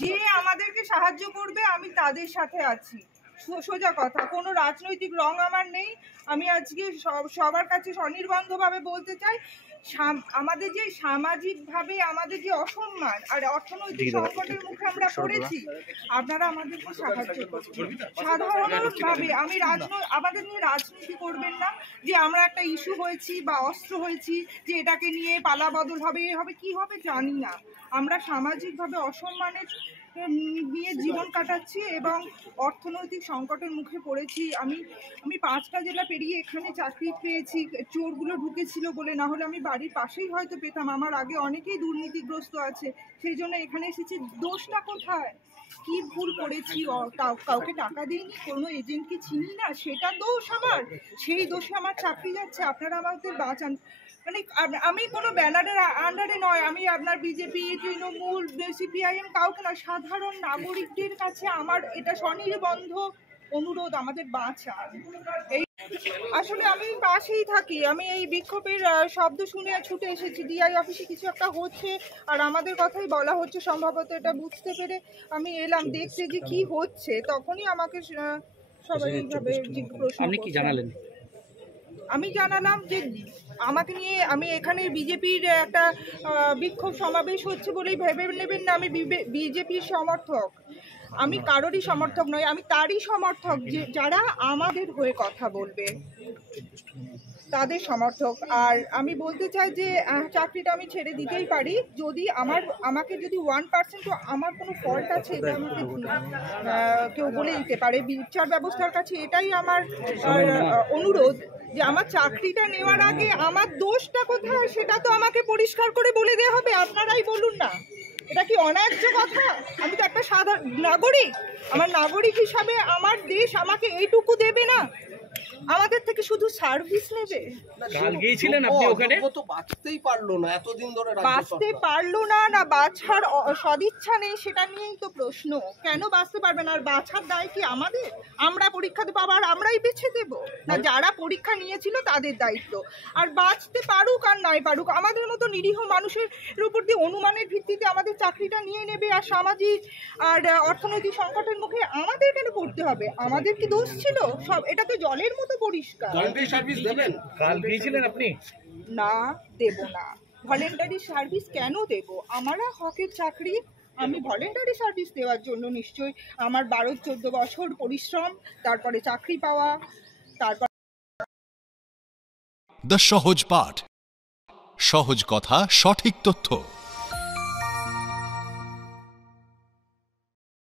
যে আমাদেরকে সাহায্য করবে আমি তাদের সাথে আছি, সোজা কথা। কোনো রাজনৈতিক রং আমার নেই। আমি আজকে সবার কাছে স্বনির্বন্ধভাবে বলতে চাই, আমাদের যে সামাজিকভাবে আমাদের যে অসম্মান আর অর্থনৈতিক সংকটের মুখে আমরা পড়েছি, আপনারা আমাদেরকে সাহায্য করবেন সাধারণভাবে। আমাদের নিয়ে রাজনীতি করবেন না যে আমরা একটা ইস্যু হয়েছি বা অস্ত্র হয়েছি যে এটাকে নিয়ে পালা বদল হবে, এ হবে কি হবে জানি না। আমরা সামাজিকভাবে অসম্মানের নিয়ে জীবন কাটাচ্ছি এবং অর্থনৈতিক সংকটের মুখে পড়েছি। আমি 5টা জেলা পেরিয়ে এখানে চাকরি পেয়েছি, চোরগুলো ঢুকেছিল বলে, না হলে আমি বাড়ির পাশেই হয়তো পেতাম। আমার আগে অনেকেই দুর্নীতিগ্রস্ত আছে, সেই জন্য এখানে এসেছি। দোষটা কোথায়? কি ভুল করেছি? কাউকে টাকা দিইনি, কোনো এজেন্টকে চিনি না, সেটা দোষ আমার? সেই দোষে আমার চাকরি যাচ্ছে। আপনারা আমাদের বাঁচান। মানে আমি কোনো ব্যানারের আন্ডারে নয়, আমি আপনার বিজেপি, তৃণমূল, সিপিআইএম কাউকে না, সাধারণ নাগরিকদের কাছে আমার এটা স্বনির্বন্ধ অনুরোধ, আমাদের বাঁচান। এই আসলে আমি পাশেই থাকি, আমি এই বিক্ষোভের শব্দ শুনে ছুটে এসেছি। ডিআই অফিসে কিছু একটা হচ্ছে আর আমাদের কথাই বলা হচ্ছে, সম্ভবত এটা বুঝতে পেরে আমি এলাম দেখতে যে কি হচ্ছে। তখনই আমাকে সবাই এইভাবে প্রশ্ন। আপনি কি জানালেন? আমি জানালাম যে আমাকে নিয়ে, আমি এখানে বিজেপির একটা বিক্ষোভ সমাবেশ হচ্ছে বলেই ভেবে নেবেন না আমি বিজেপির সমর্থক। আমি কারোরই সমর্থক নই, আমি তারই সমর্থক যে যারা আমাদের হয়ে কথা বলবে, তাদের সমর্থক। আর আমি বলতে চাই যে চাকরিটা আমি ছেড়ে দিতেই পারি যদি আমাকে যদি 1% আমার কোনো ফল্ট আছে এটা আমাকে কেউ বলে দিতে পারে। বিচার ব্যবস্থার কাছে এটাই আমার অনুরোধ যে আমার চাকরিটা নেওয়ার আগে আমার দোষটা কোথায় সেটা তো আমাকে পরিষ্কার করে বলে দেওয়া হবে। আপনারাই বলুন না, এটা কি অন্যায্য কথা? আমি তো একটা সাধারণ নাগরিক, আমার নাগরিক হিসাবে আমার দেশ আমাকে এইটুকু দেবে না? আমাদের থেকে শুধু সার্ভিস নেবে? কাল গিয়েছিলেন আপনি ওখানে? তো বাঁচতেই পারলো না, এতদিন ধরে বাঁচতে পারলো না, না বাঁচার সদিচ্ছা নেই, সেটা নিয়েই তো প্রশ্ন। কেন বাঁচতে পারবে না? আর বাঁচার দায় কি আমাদের? আমরা পরীক্ষা দেবো আবার আমরাই বেছে দেবো? না, যারা পরীক্ষা নিয়েছিল তাদের দায়িত্ব। আর বাঁচতে পারুক আর নাই পারুক, আমাদের মতো নিরীহ মানুষের উপর দিয়ে অনুমানের ভিত্তিতে আমাদের চাকরিটা নিয়ে নেবে আর সামাজিক আর অর্থনৈতিক সংকটের মুখে আমাদের কেন পড়তে হবে? আমাদের কি দোষ ছিল? সব এটা তো জলের মতো পরিষ্কার। সার্ভিস দেবেন? কাল গিয়েছিলেন আপনি? না, দেব না। ভলেন্টারি সার্ভিস কেন দেব? আমারা হকের চাকরি, আমি ভলেন্টারি সার্ভিস দেওয়ার জন্য নিশ্চয়ই আমার 12-14 বছর পরিশ্রম, তারপরে চাকরি পাওয়া, তারপর দ্য সহজ পাঠ, সহজ কথা, সঠিক তথ্য।